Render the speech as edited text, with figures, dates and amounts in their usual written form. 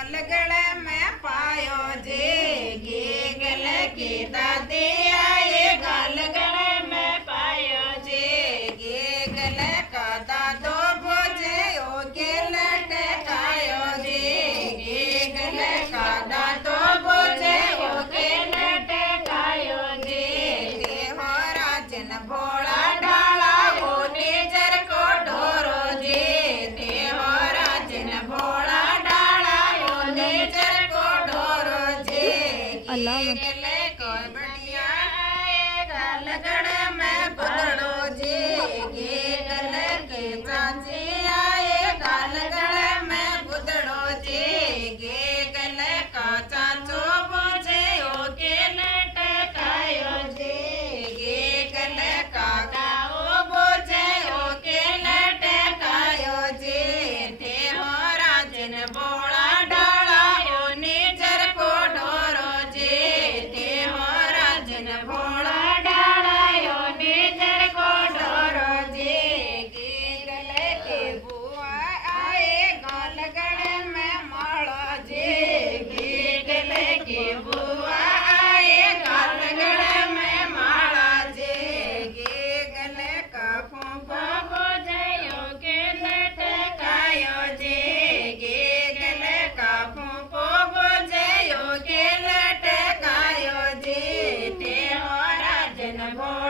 गालगड़ में पायो जे गे गल के दादे आए गालगड़ में पायो जे गे गल का दादो बोझे ओ के लटकायो जे गे गल का दादो बोझे ओ के लटकायो जे देहो राजन भोला डाला ओ नेजर को ढोरो जे देहो राजन भोला डाला ओ नेजर को ढोरो जे गले को बढ़िया गालगड़ में बदलो जे गे गल के चाची आए गालगड़ में बुदड़ो जे गे गल का चाचो बोझे ओ के लटकायो जे गे गल का गाओ बोझे ओ के लटकायो जे थे हो राजन बोला डाला ओ नेजर को ढोरो जे थे हो राजन भोला डाला ओ नेजर को ढोरो जे गे गले के बुआ आए गालगड़ में माला जे गे गले के बुआ आए गालगड़ में माला जे गे गले का फूफा बोझयो के लटकायो जे गे गले का फूफो बोझयो के लटकायो जे ते हो राजन भोला